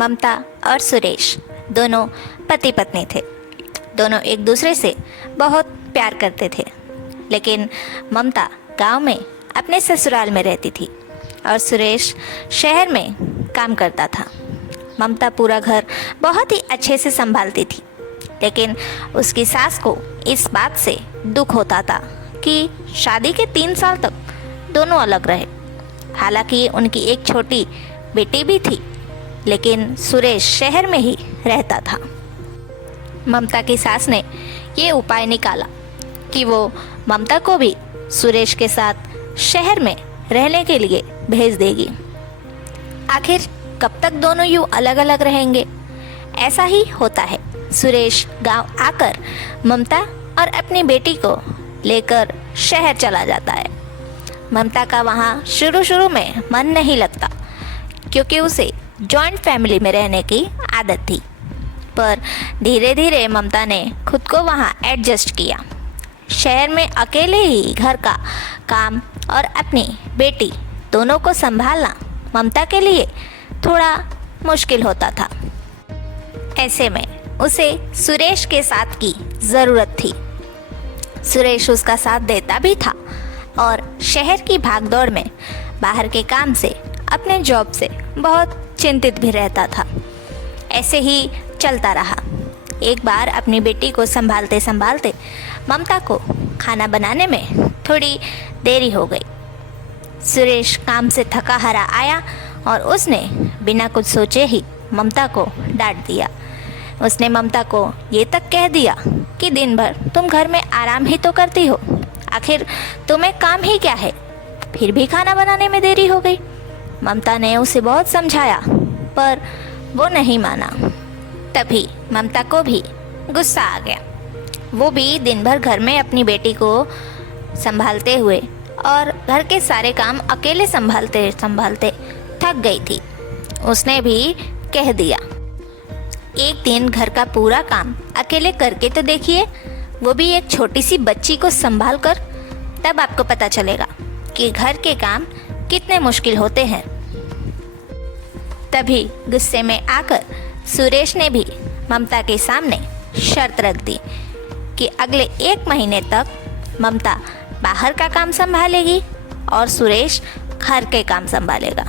ममता और सुरेश दोनों पति पत्नी थे। दोनों एक दूसरे से बहुत प्यार करते थे, लेकिन ममता गांव में अपने ससुराल में रहती थी और सुरेश शहर में काम करता था। ममता पूरा घर बहुत ही अच्छे से संभालती थी, लेकिन उसकी सास को इस बात से दुख होता था कि शादी के 3 साल तक दोनों अलग रहे। हालांकि उनकी एक छोटी बेटी भी थी, लेकिन सुरेश शहर में ही रहता था। ममता की सास ने ये उपाय निकाला कि वो ममता को भी सुरेश के साथ शहर में रहने के लिए भेज देगी। आखिर कब तक दोनों यूं अलग अलग रहेंगे? ऐसा ही होता है। सुरेश गांव आकर ममता और अपनी बेटी को लेकर शहर चला जाता है। ममता का वहाँ शुरू में मन नहीं लगता, क्योंकि उसे जॉइंट फैमिली में रहने की आदत थी। पर धीरे धीरे ममता ने खुद को वहाँ एडजस्ट किया। शहर में अकेले ही घर का काम और अपनी बेटी दोनों को संभालना ममता के लिए थोड़ा मुश्किल होता था। ऐसे में उसे सुरेश के साथ की ज़रूरत थी। सुरेश उसका साथ देता भी था और शहर की भागदौड़ में बाहर के काम से, अपने जॉब से बहुत चिंतित भी रहता था। ऐसे ही चलता रहा। एक बार अपनी बेटी को संभालते संभालते ममता को खाना बनाने में थोड़ी देरी हो गई। सुरेश काम से थका हारा आया और उसने बिना कुछ सोचे ही ममता को डांट दिया। उसने ममता को ये तक कह दिया कि दिन भर तुम घर में आराम ही तो करती हो, आखिर तुम्हें काम ही क्या है, फिर भी खाना बनाने में देरी हो गई। ममता ने उसे बहुत समझाया, पर वो नहीं माना। तभी ममता को भी गुस्सा आ गया। वो भी दिन भर घर में अपनी बेटी को संभालते हुए और घर के सारे काम अकेले संभालते संभालते थक गई थी। उसने भी कह दिया, एक दिन घर का पूरा काम अकेले करके तो देखिए, वो भी एक छोटी सी बच्ची को संभाल कर, तब आपको पता चलेगा कि घर के काम कितने मुश्किल होते हैं। तभी गुस्से में आकर सुरेश ने भी ममता के सामने शर्त रख दी कि अगले 1 महीने तक ममता बाहर का काम संभालेगी और सुरेश घर के काम संभालेगा।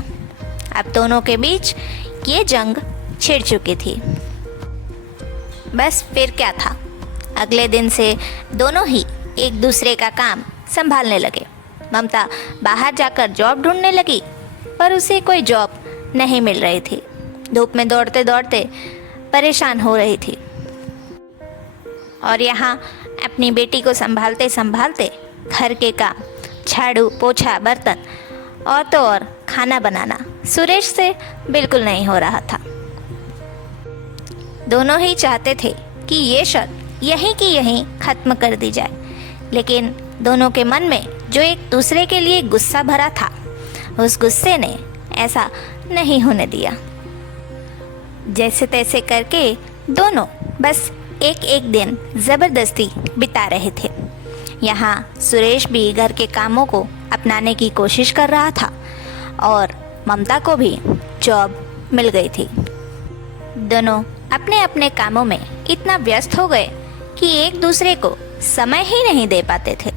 अब दोनों के बीच ये जंग छिड़ चुकी थी। बस फिर क्या था, अगले दिन से दोनों ही एक दूसरे का काम संभालने लगे। ममता बाहर जाकर जॉब ढूंढने लगी, पर उसे कोई जॉब नहीं मिल रही थी। धूप में दौड़ते दौड़ते परेशान हो रही थी और यहाँ अपनी बेटी को संभालते संभालते घर के काम, झाड़ू पोछा, बर्तन और तो और खाना बनाना सुरेश से बिल्कुल नहीं हो रहा था। दोनों ही चाहते थे कि ये शर्त यहीं की यहीं ख़त्म कर दी जाए, लेकिन दोनों के मन में जो एक दूसरे के लिए गुस्सा भरा था, उस गुस्से ने ऐसा नहीं होने दिया। जैसे तैसे करके दोनों बस एक एक दिन ज़बरदस्ती बिता रहे थे। यहाँ सुरेश भी घर के कामों को अपनाने की कोशिश कर रहा था और ममता को भी जॉब मिल गई थी। दोनों अपने अपने कामों में इतना व्यस्त हो गए कि एक दूसरे को समय ही नहीं दे पाते थे।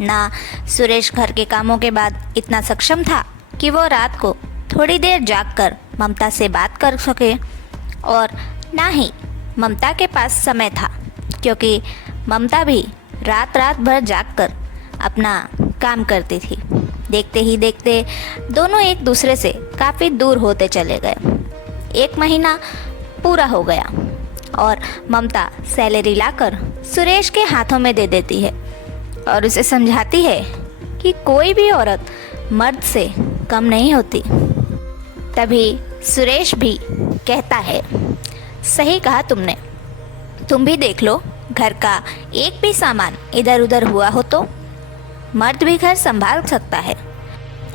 ना सुरेश घर के कामों के बाद इतना सक्षम था कि वो रात को थोड़ी देर जागकर ममता से बात कर सके, और ना ही ममता के पास समय था, क्योंकि ममता भी रात रात भर जागकर अपना काम करती थी। देखते ही देखते दोनों एक दूसरे से काफ़ी दूर होते चले गए। 1 महीना पूरा हो गया और ममता सैलरी लाकर सुरेश के हाथों में दे देती है और उसे समझाती है कि कोई भी औरत मर्द से कम नहीं होती। तभी सुरेश भी कहता है, सही कहा तुमने, तुम भी देख लो, घर का एक भी सामान इधर उधर हुआ हो तो मर्द भी घर संभाल सकता है।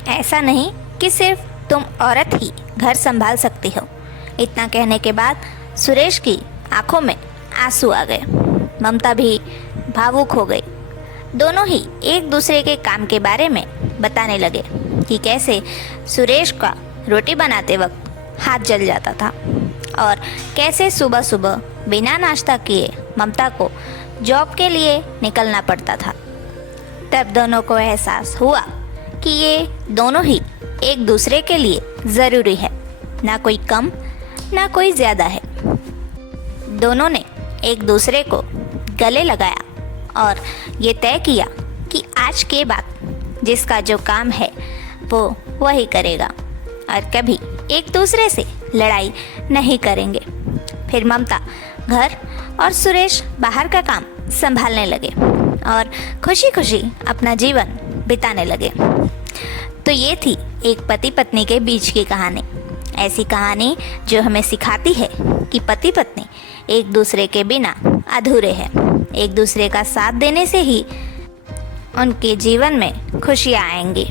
ऐसा नहीं कि सिर्फ तुम औरत ही घर संभाल सकती हो। इतना कहने के बाद सुरेश की आंखों में आंसू आ गए। ममता भी भावुक हो गई। दोनों ही एक दूसरे के काम के बारे में बताने लगे कि कैसे सुरेश का रोटी बनाते वक्त हाथ जल जाता था। और कैसे सुबह सुबह बिना नाश्ता किए ममता को जॉब के लिए निकलना पड़ता था। तब दोनों को एहसास हुआ कि ये दोनों ही एक दूसरे के लिए ज़रूरी है, ना कोई कम ना कोई ज़्यादा है। दोनों ने एक दूसरे को गले लगाया और ये तय किया कि आज के बाद जिसका जो काम है वो वही करेगा और कभी एक दूसरे से लड़ाई नहीं करेंगे। फिर ममता घर और सुरेश बाहर का काम संभालने लगे और खुशी खुशी अपना जीवन बिताने लगे। तो ये थी एक पति पत्नी के बीच की कहानी। ऐसी कहानी जो हमें सिखाती है कि पति पत्नी एक दूसरे के बिना अधूरे हैं। एक दूसरे का साथ देने से ही उनके जीवन में खुशियाँ आएंगी।